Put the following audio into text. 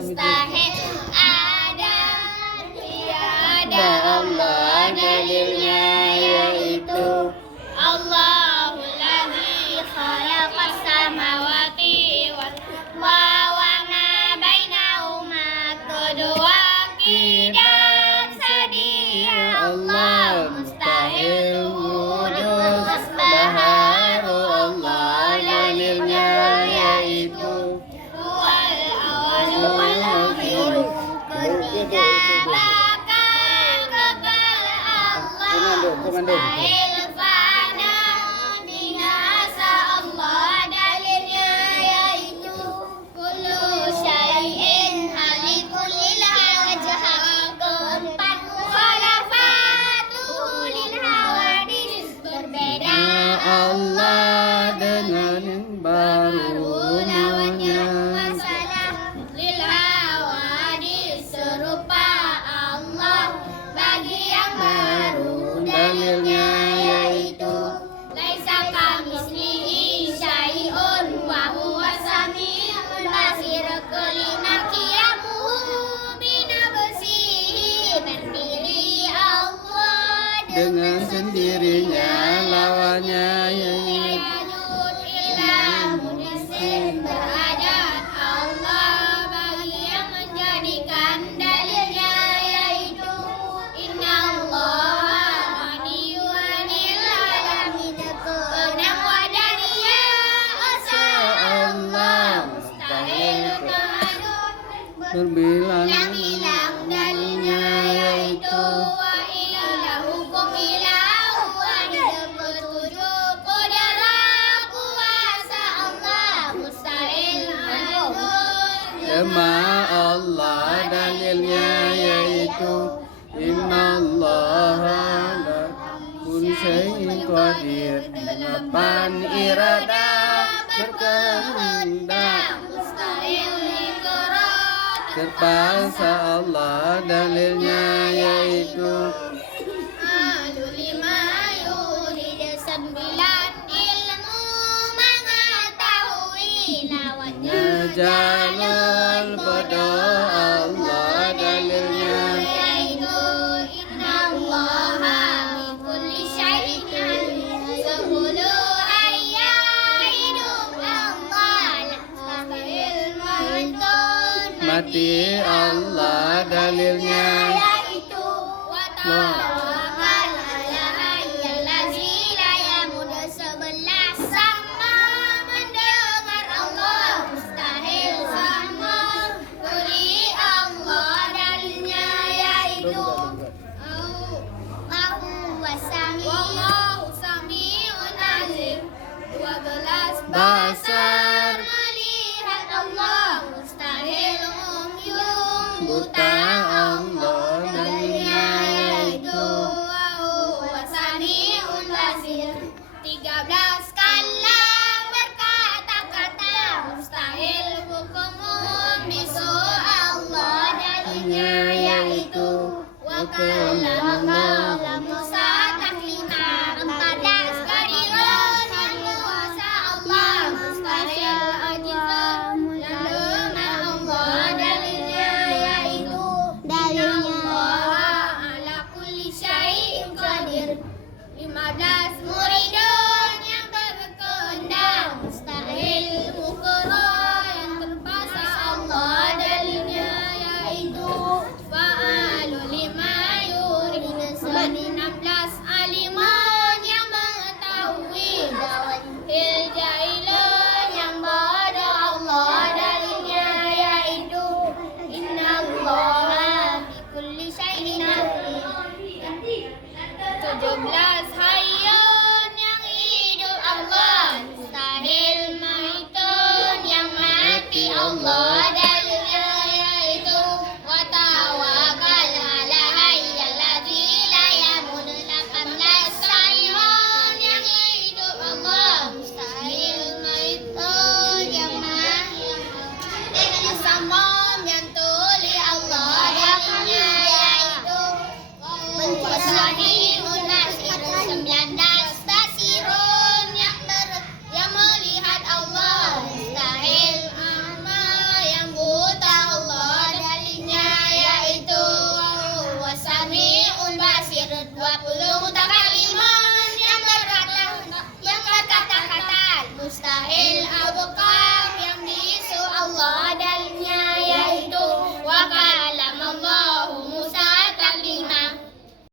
mustahil ada, tiada Allah dalilnya yaitu Allahul ladzi khalaqas samawati wa ma bainahuma kedua dan sedia Allah mustahil wujud baharu Allah dalilnya yaitu wal awal wal akhir ketiga bakal kepala Allah mustahil fana binasa Allah dalilnya yaitu kullu syai'in halikul lil wajha keempat khalafatuhu lil hawadis berbeda Allah dengan yang baru namanya masalah lil hawadis serupa Allah bagi yang baru dalilnya yaitu laisa kamislihi syai'un wa huwa samiul basir kulina qiyamuhu binafsihi berdiri Allah dengan sendirinya lawannya yaitu derajat Allah bagi yang menjadikan dalilnya yaitu innallaha ghaniyun 'anil 'alamin keunang wadaniyah asa Allah mustahil ta'adud berbilang yang hilang dalilnya yaitu wa ilahukum ilahu wahid ketujuh qudrat kuasa Allah mustahil ta'adud Ema Allah dalilnya yaitu innallaha ala kulli syai'in qadir delapan irada berkehendak mustahil ikrar terpaksa Allah dalilnya yaitu Alu lima yurid sembilan ilmu mengetahui lawannya Jalal pada Allah dalilnya yaitu innallaha bikulli syai'in alim. 10 ayat hidup Allah mustahil mantun mati Allah dalilnya yaitu wa tawakkal ala hayyil ladzi la yamut 11 sama mendengar Allah mustahil sama kuli Allah dalilnya yaitu Wallahu sami'un alim 12 bahasa